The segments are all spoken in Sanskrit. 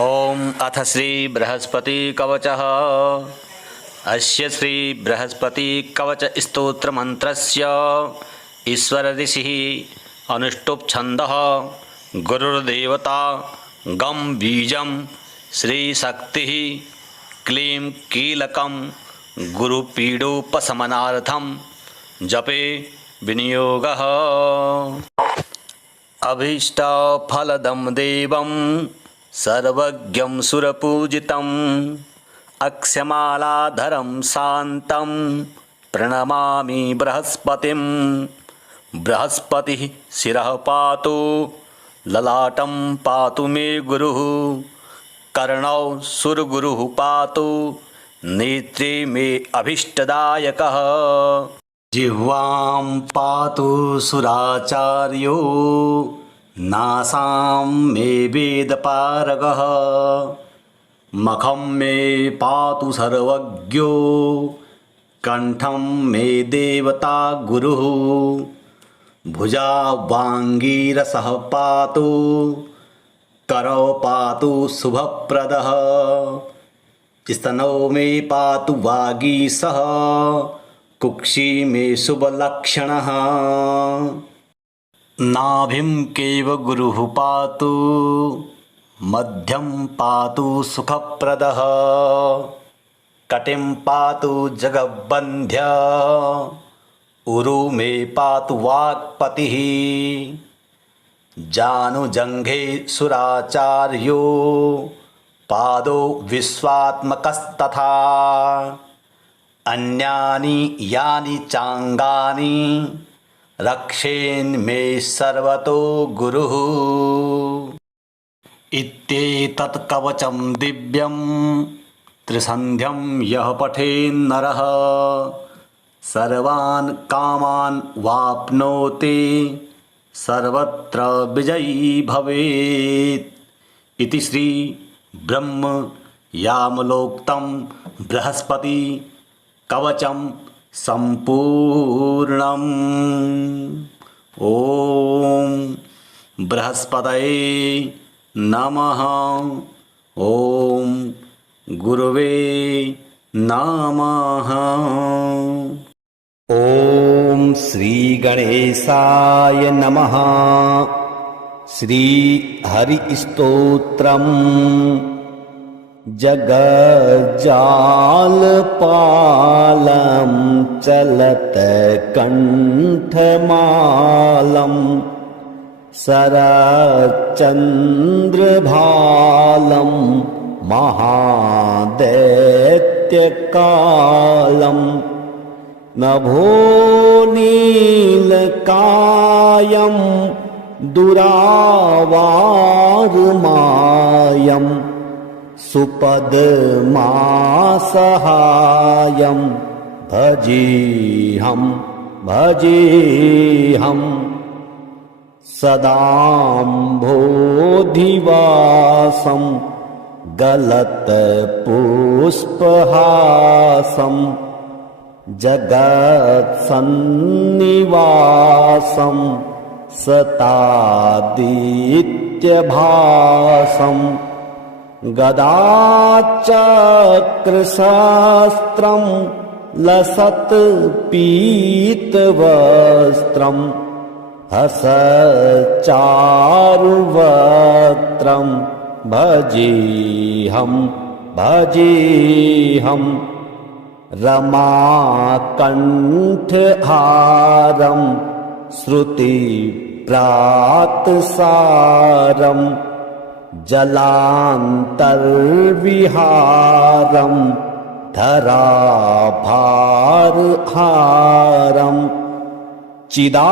ओम अथ श्री बृहस्पति कवचः। अस्य श्री बृहस्पति कवच स्तोत्र मंत्रस्य ईश्वर ऋषिः अनुष्टुप् छन्दः गुरुर्देवता गम बीजम श्री शक्तिः क्लीं कीलकं गुरुपीडोपशमनार्थं जपे विनियोगः। अभीष्टफलदं देवं सर्वज्ञं सुरपूजितम् अक्षमालाधरं शान्तं प्रणमामि बृहस्पतिं। बृहस्पतिः शिरः पातु ललाटं पातु मे गुरुः कर्णौ सुरगुरुः पातु नेत्रे मे अभीष्टदायकः। जिह्वां पातु सुराचार्यो नासां मे वेदपारगः मखं मे पातु सर्वज्ञो कंठं मे देवता गुरुः भुजावाङ्गीरसः पातु करौ पातु शुभप्रदः स्तनौ मे पातु वागीशः कुक्षी मे शुभलक्षणः नाभिं केव गुरुः पातु मध्यं पातु सुखप्रदः कटिं पातु जगद्बन्ध्य उरु मे पातु वाक्पतिः जानुजङ्घे सुराचार्यो पादो विश्वात्मकस्तथा अन्यानि यानि चाङ्गानि रक्षेन्मे सर्वतो गुरुः। इत्येतत् कवचं दिव्यं त्रिसन्ध्यं यः पठेन्नरः सर्वान् कामान् वाप्नोति सर्वत्र विजयी भवेत्। इति श्री ब्रह्म यामलोक्तं बृहस्पति कवचं संपूर्णम्। ओम बृहस्पतये नमः। ओम गुरुवे नमः। ओम श्री गणेशाय नमः। श्री हरि स्तोत्रम् जगज्जालपालं चलत्कण्ठमालं शरच्चन्द्रभालं महादैत्यकालं नभोनीलकायं दुरावारमायं सुपदमासहायं भजेऽहं सदाम्भोधिवासं गलत्पुष्पहासं जगत्सन्निवासं सतादित्यभासं गदाचक्रशास्त्रं लसत्पीतवस्त्रं हसच्चारुवक्त्रं भजेऽहं रमाकण्ठहारं श्रुतिप्रातसारं जलान्तर्विहारं धराभारहारं चिदानन्दरूपं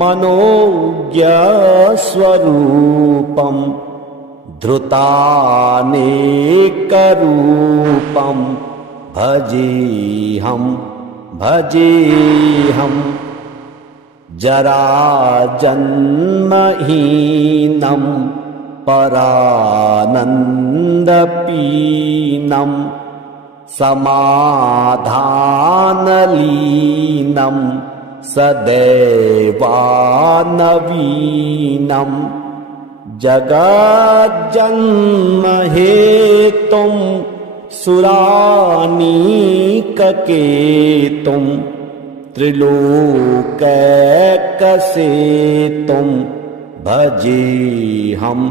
मनोज्ञस्वरूपं धृतानेकरूपं भजेऽहं जराजन्महीनं परानन्दपीनं समाधानलीनं सदैवानवीनम् जगज्जन्महेतुं सुरानीककेतुं त्रिलोकैकसेतुं भजेऽहम्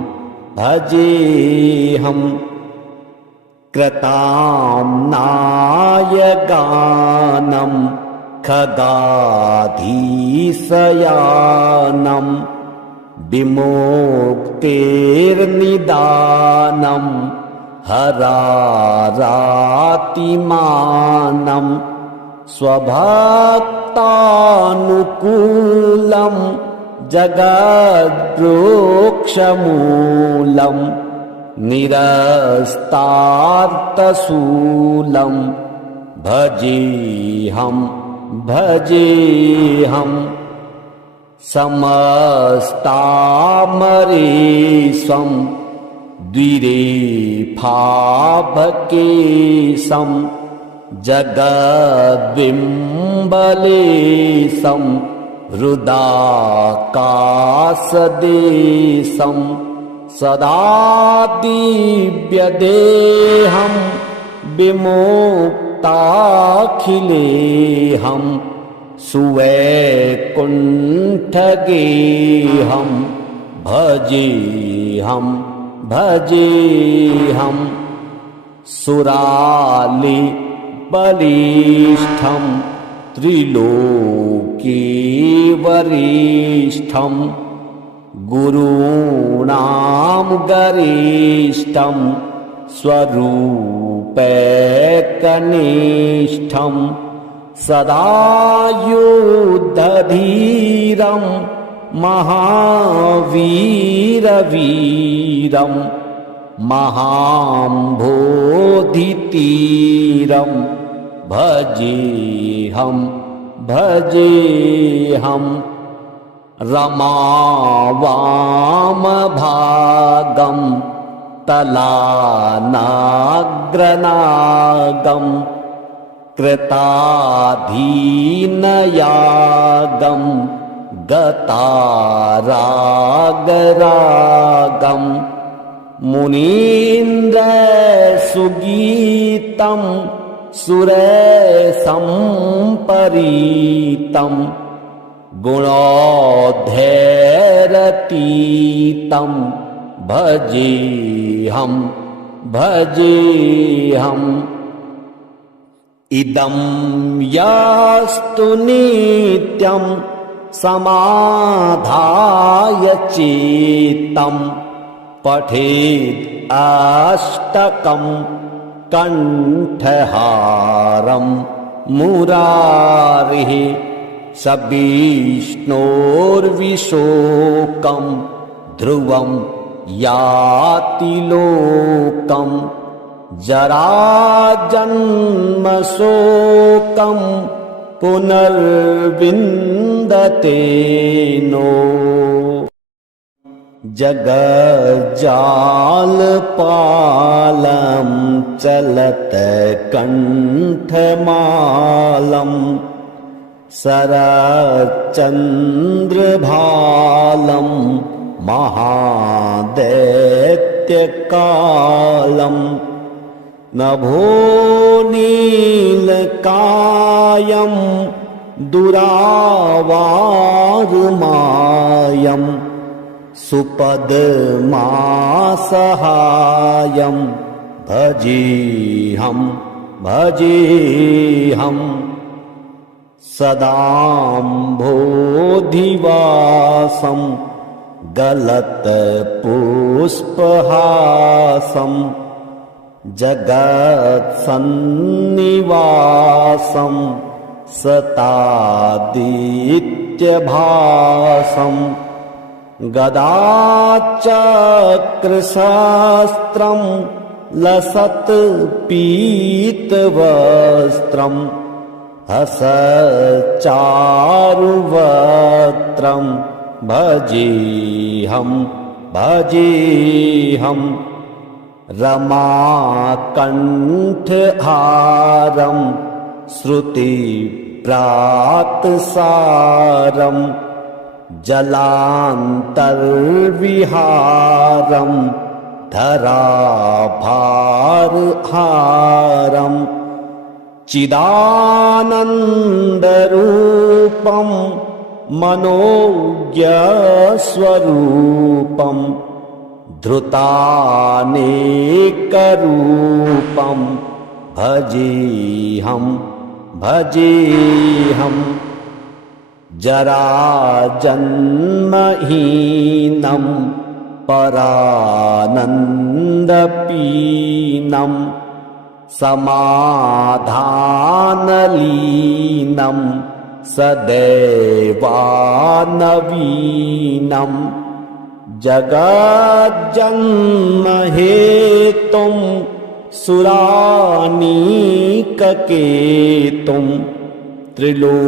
कृताम्नाय गानं खगाधीशयानं विमुक्तेर्निदानं हरारातिमानं स्वभक्तानुकूलं जगद्वृक्षमूलं निरस्तार्थशूलं भजेऽहम् समस्तामरेशं द्विरेफाभकेशं जगद्बिम्बलेशं हृदाकाशदेशं सदा दिव्यदेहं विमुक्ताखिलेऽहं सुवैकुण्ठगेऽहं भजेऽहम् सुरालिबलिष्ठं त्रिलोकीवरिष्ठं गुरूणां गरिष्ठं स्वरूपैकनिष्ठं सदा युद्धधीरं महावीरवीरं महाम्भोधितीरं भजेऽहम् रमावामभागं तलानाग्रनागं कृताधीनयागं गतारागरागं मुनीन्द्रसुगीतं सुरसम्परीतं गुणोद्धैरतीतं भजेऽहम् इदं यास्तु नित्यं समाधाय चित्तं पठेद् अष्टकं कण्ठहारं मुरारिः स विष्णोर्विशोकं ध्रुवं याति लोकं जराजन्मशोकं पुनर्विन्दते नो जगज्जालपालं चलत्कण्ठमालं शरच्चन्द्रभालं महादैत्यकालं नभोनीलकायं दुरावारुमायं सुपद्मासहायं भजेऽहम् सदाम्भोधिवासं गलत्पुष्पहासं जगत्सन्निवासं सतादित्यभासं गदाचक्रशास्त्रं लसत्पीतवस्त्रं हसच्चारुवक्त्रं भजेऽहम् रमाकण्ठहारं श्रुतिप्रतिध्वनिहारं प्रातसारं जलान्तर्विहारं धराभारहारं चिदानन्दरूपं मनोज्ञस्वरूपं धृतानेकरूपं भजेऽहं भजेऽहं जराजन्महीनं परानन्दपीनं समाधानलीनं सदैवानवीनं जगज्जन्महेतुं सुरानीककेतुं त्रिलोकैकसेतुं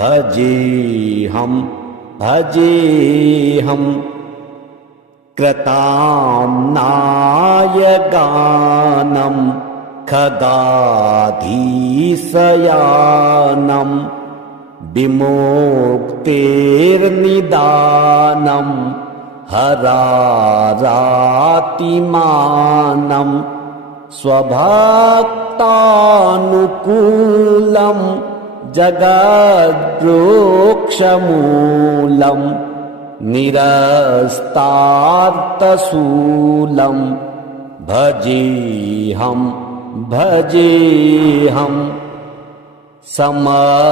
भजेऽहं भजेऽहं कृताम्नायगानं खगाधीशयानं विमुक्तेर्निदानं हरारातिमानं स्वभक्तानुकूलं जगद्रोक्षमूलं निरस्तार्थशूलं भजेऽहं भजेऽहं समस्तामरेशं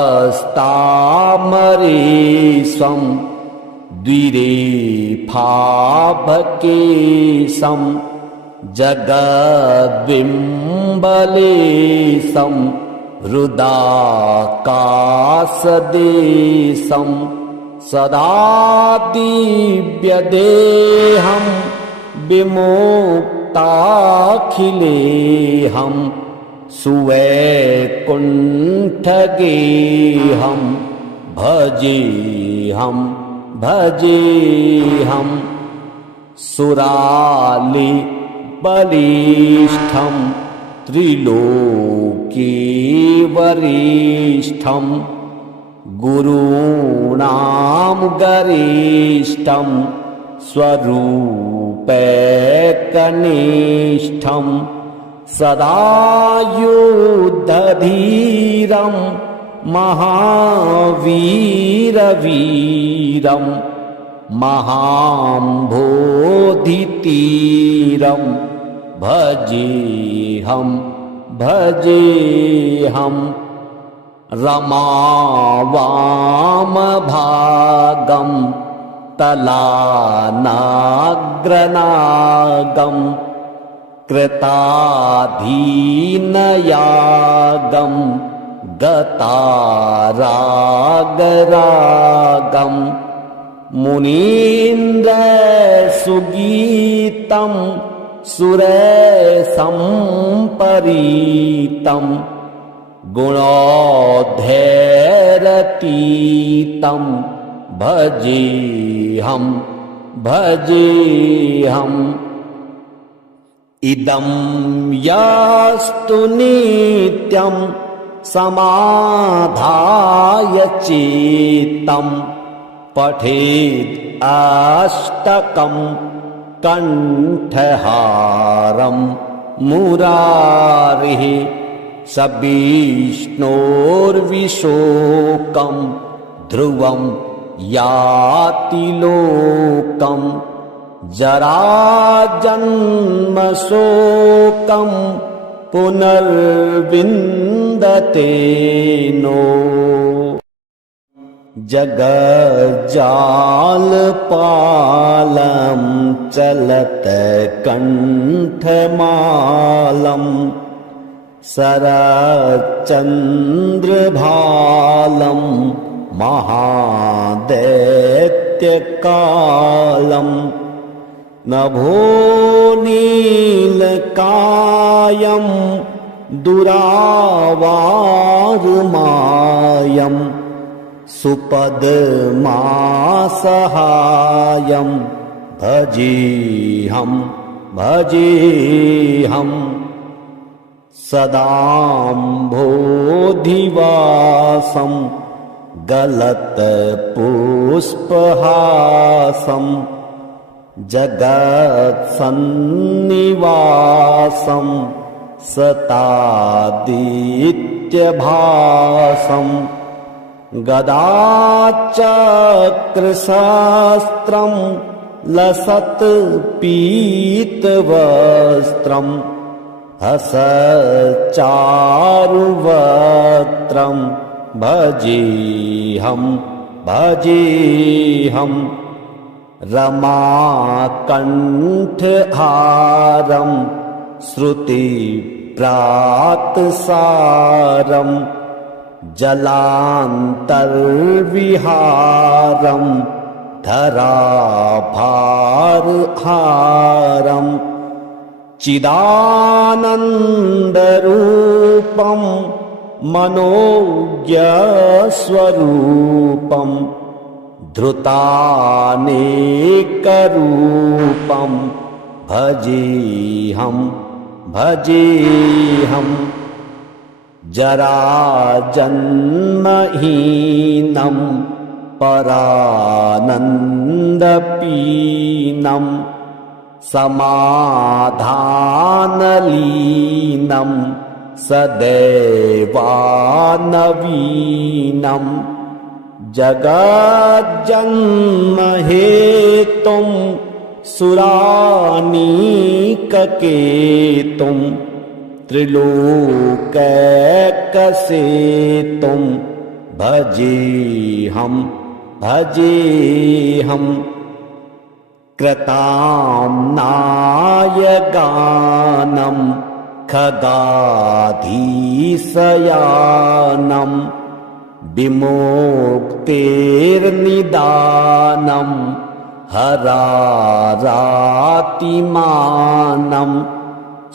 द्विरेफाभकेशं जगद्बिम्बलेशं हृदाकाशदेशं सदा दिव्यदेहं विमुक्ताखिलेऽहं सुवैकुण्ठगेऽहं भजेऽहं भजेऽहं सुरालिबलिष्ठं त्रिलोकीवरिष्ठं गुरूणां गरिष्ठं स्वरूपैकनिष्ठं सदा युद्धधीरं महावीरवीरं महाम्भोधितीरं भजेऽहं भजेऽहं रमावामभागं तलानाग्रनागं कृताधीनयागं गतारागरागं मुनीन्द्रसुगीतं सुरसम्परीतं गुणोद्धैरतीतं भजेऽहं भजेऽहम् इदं यास्तु नित्यं समाधाय चित्तं पठेद् अष्टकं कण्ठहारं मुरारिः स विष्णोर्विशोकं ध्रुवं याति लोकं जराजन्मशोकं पुनर्विन्दते नो जगज्जालपालं चलत्कण्ठमालं शरच्चन्द्रभालं महादैत्यकालं नभोनीलकायं दुरावारमायं सुपद्मासहायं भजेऽहं भजेऽहं सदाम्भोधिवासं गलत्पुष्पहासं जगत्सन्निवासं सतादित्यभासं गदाचक्रशास्त्रं लसत्पीतवस्त्रं हसच्चारुवक्त्रं भजेऽहं रमाकण्ठहारं श्रुतिप्रातसारं जलान्तर्विहारं धराभारहारं चिदानन्दरूपं मनोज्ञस्वरूपं धृतानेकरूपं भजेऽहं जराजन्महीनं परानन्दपीनं समाधानलीनं सदैवानवीनं जगज्जन्महेतुं सुरानीककेतुं त्रिलोकैकसेतुं भजेऽहं कृताम्नायगानं खगाधीशयानं विमुक्तेर्निदानं हरारातिमानं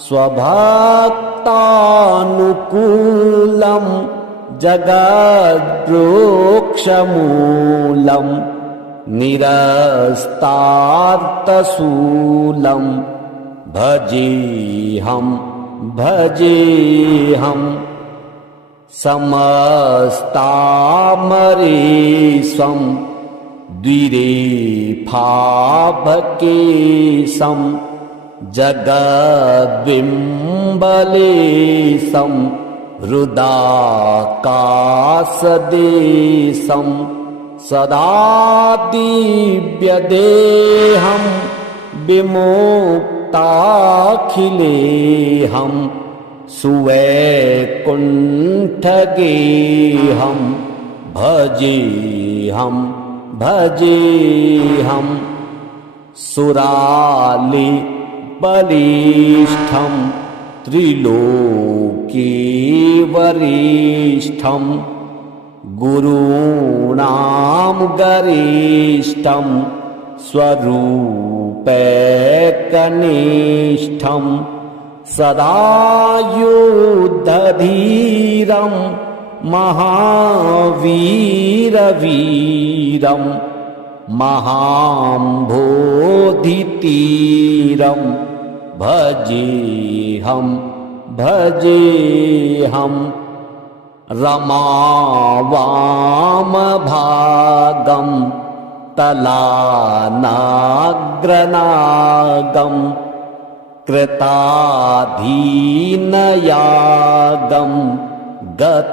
स्वभक्तानुकूलं जगद्रोक्षमूलं निरस्तार्थशूलं भजेऽहं समस्तामरेशं द्विरेफाभकेशं जगद्बिम्बलेशं हृदाकाशदेशं सदा दिव्यदेहं विमुक्ताखिलेऽहं सुवैकुण्ठगेऽहं भजेऽहं सुरालिबलिष्ठं त्रिलोकीवरिष्ठं गुरूणां गरिष्ठं स्वरूपैकनिष्ठं सदा युद्धधीरं महावीरवीरं महाम्भोधितीरं भजेऽहं रमावामभागं तलानाग्रनागं कृताधीनयागं गतारागरागं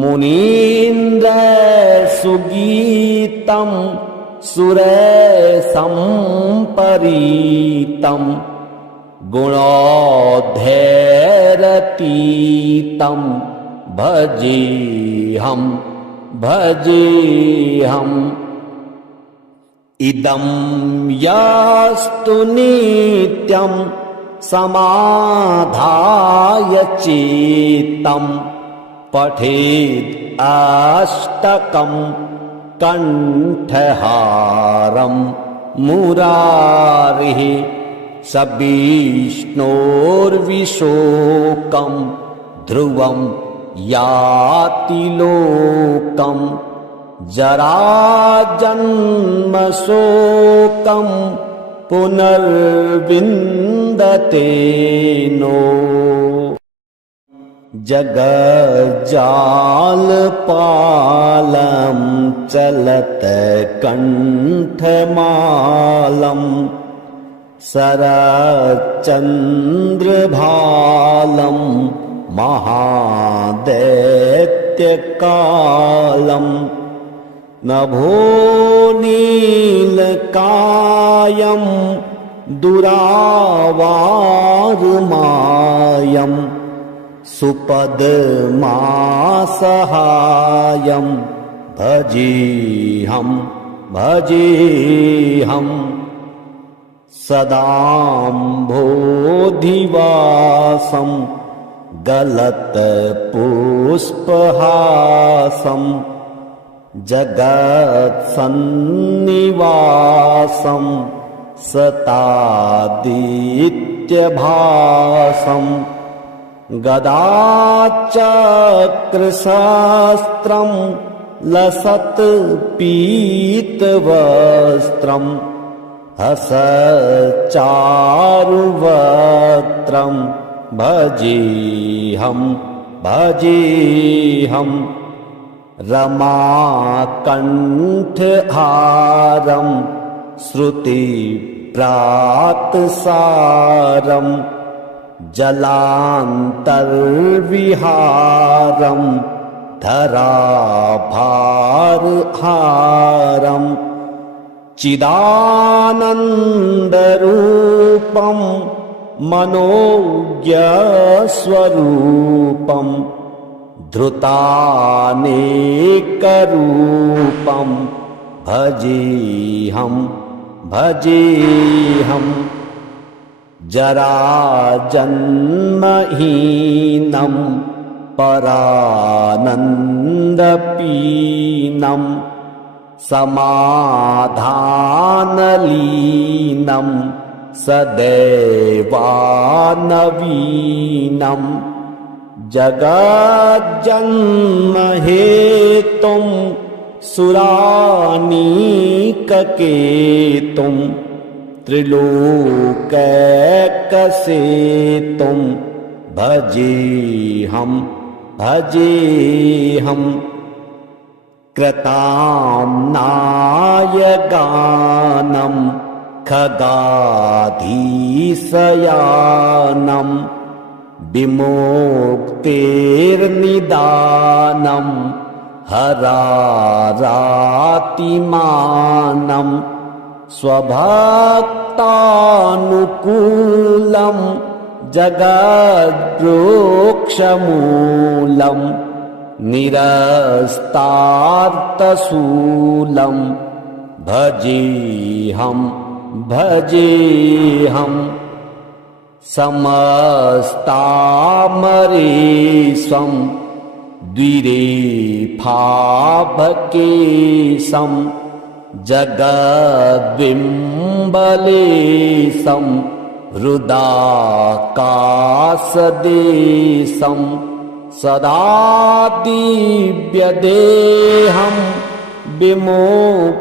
मुनीन्द्रसुगीतं सुरसम्परीतं गुणोद्धैरतीतं भजेऽहं इदं यास्तु नित्यं समाधाय चित्तं पठेद् अष्टकं कण्ठहारं मुरारिः स विष्णोर्विशोकं ध्रुवं याति लोकं जराजन्मशोकं पुनर्विन्दते नो जगज्जालपालं चलत्कण्ठमालं शरच्चन्द्रभालं महादैत्यकालं नभोनीलकायं दुरावारमायं सुपदमासहायं भजेऽहं सदाम्भोधिवासं गलत्पुष्पहासं जगत्सन्निवासं सतादित्यभासं गदाचक्रशस्त्रं लसत्पीतवस्त्रं हसच्चारुवक्त्रं भजेऽहं रमाकण्ठहारं श्रुतिप्रातसारं जलान्तर्विहारं धराभारहारं चिदानन्दरूपं मनोज्ञस्वरूपं धृतानेकरूपं भजेऽहं जराजन्महीनं परानन्दपीनं समाधानलीनं सदैवानवीनं जगज्जन्महेतुं सुरानीककेतुं त्रिलोकैकसेतुं भजेऽहं कृताम्नायगानं खगाधीशयानं विमुक्तेर्निदानं हरारातिमानं स्वभक्तानुकूलं जगद्रोक्षमूलं निरस्तार्थशूलं भजेऽहं समस्तामरेशं द्विरेफाभकेशं जगद्बिम्बलेशं हृदाकाशदेशं सदा दिव्यदेहं विमुक्ताखिलेऽहं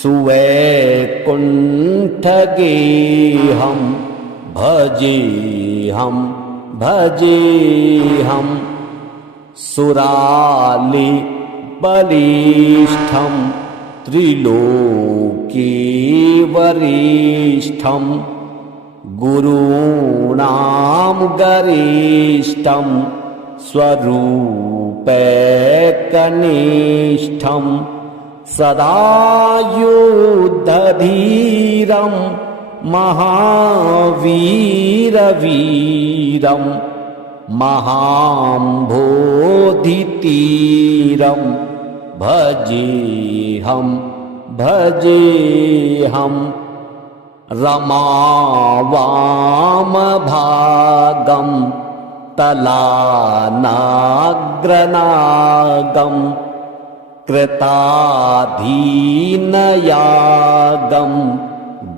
सुवैकुण्ठगेऽहं भजेऽहं सुरालिबलिष्ठं त्रिलोकीवरिष्ठं गुरूणां गरिष्ठं स्वरूपैकनिष्ठं सदा युद्धधीरं महावीरवीरं महाम्भोधितीरं भजेऽहं रमावामभागं तलानाग्रनागं कृताधीनयागं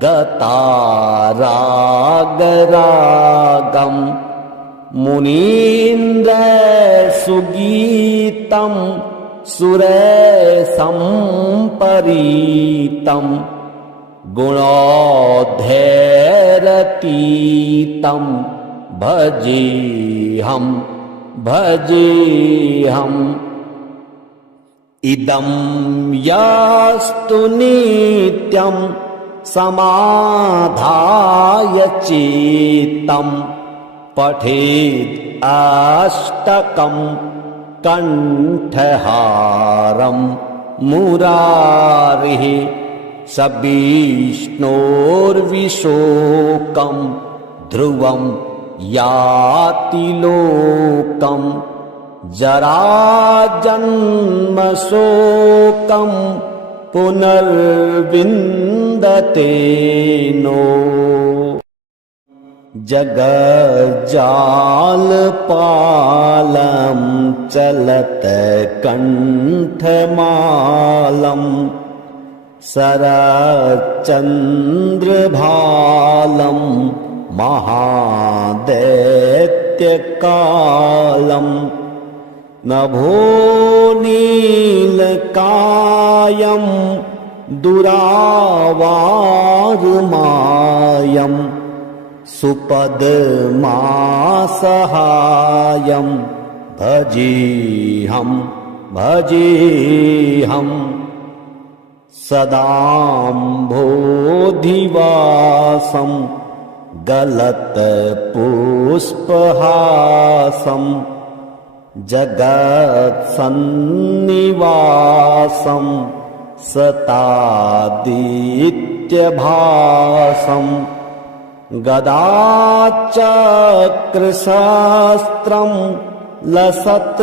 गतारागरागं मुनीन्द्रसुगीतं सुरेशं गुणोद्धैरतीतं भजेऽहं भजेऽहम् इदं यस्तु नित्यं समाधाय चित्तं पठेद् अष्टकं कंठहारं मुरारिः स विष्णोर्विशोकं ध्रुवं याति लोकं जराजन्मशोकं पुनर्विन्दते नो जगज्जालपालं चलत्कण्ठमालं शरच्चन्द्रभालं महादैत्यकालं नभोनीलकायं दुरावारुमायं सुपदमासहायं भजेऽहं भजेऽहम् सदाम्भोधिवासं गलत्पुष्पहासं जगत्सन्निवासं सतादित्यभासं गदाचक्रशस्त्रं लसत्पीतवस्त्रं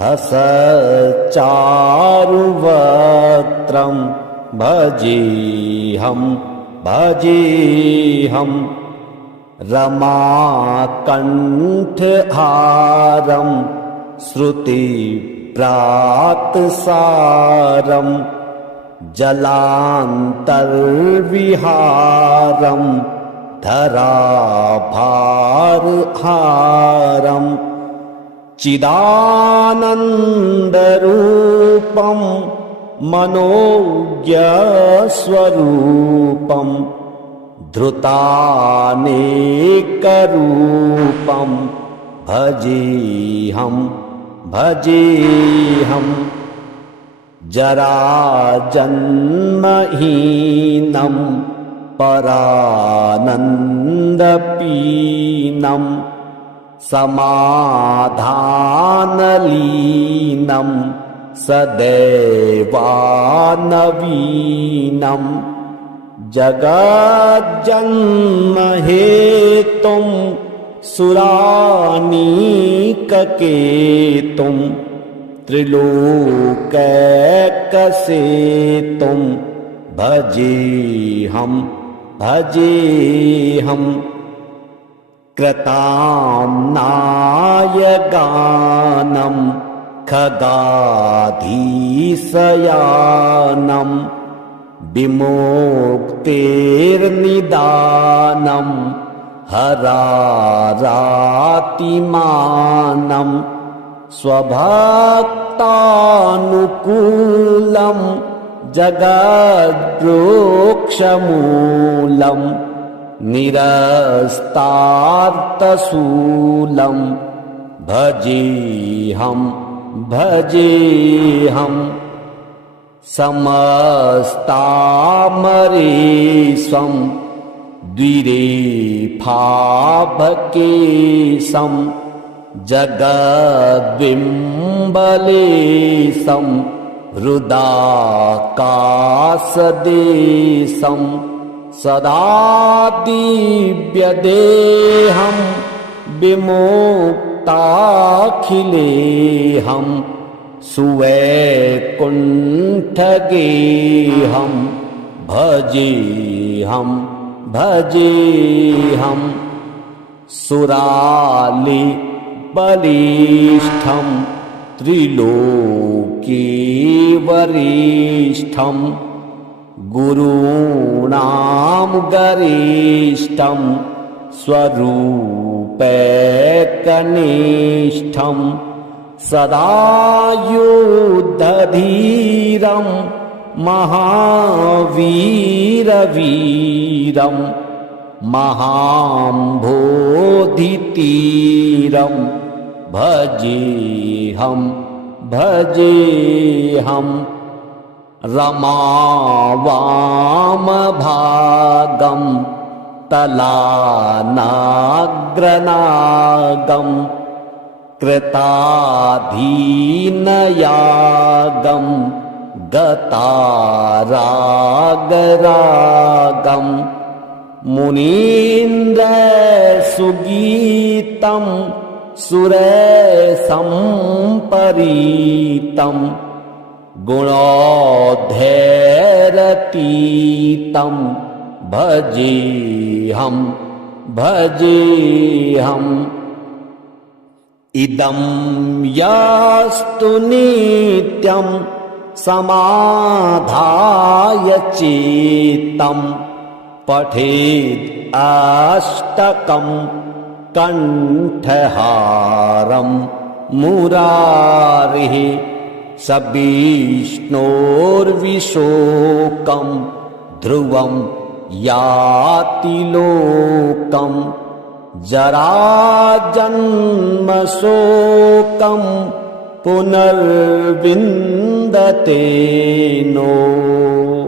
हसच्चारुवक्त्रं भजेऽहं भजेऽहम् रमाकण्ठहारं श्रुतिप्रातसारं जलान्तर्विहारं धराभारहारं चिदानन्दरूपं मनोज्ञस्वरूपं धृतानेकरूपं भजेऽहं भजेऽहम् जराजन्महीनं परानन्दपीनं समाधानलीनं सदैवानवीनं जगज्जन्महेतुं सुरानीककेतुं त्रिलोकैकसेतुं भजेऽहं भजेऽहम् कृताम्नायगानं खगाधीशयानं विमुक्तेर्निदानं हरारातिमानं स्वभक्तानुकूलं जगद्वृक्षमूलं निरस्तार्थशूलं भजेऽहं भजेऽहम् समस्तामरेशं द्विरेफाभकेशं जगद्बिम्बलेशं हृदाकाशदेशं सदा दिव्यदेहं विमुक्ताखिलेऽहं सुवैकुण्ठगेऽहं भजेऽहं भजेऽहम् सुरालिबलिष्ठं त्रिलोकीवरिष्ठं गुरूणां गरिष्ठं स्वरूपैकनिष्ठं सदा युद्धधीरं महावीरवीरं महाम्भोधितीरं भजेऽहं रमावामभागं तलानाग्रनागं कृताधीनयागं गतारागरागं मुनीन्द्रसुगीतं सुरसम्परीतं गुणोद्धैरतीतं भजेऽहम् इदं यास्तु नित्यं समाधाय चेत्तं पठेद् अष्टकं कण्ठहारं मुरारिः स विष्णोर्विशोकं ध्रुवं याति लोकं जराजन्मशोकं पुनर्विन्दते नो।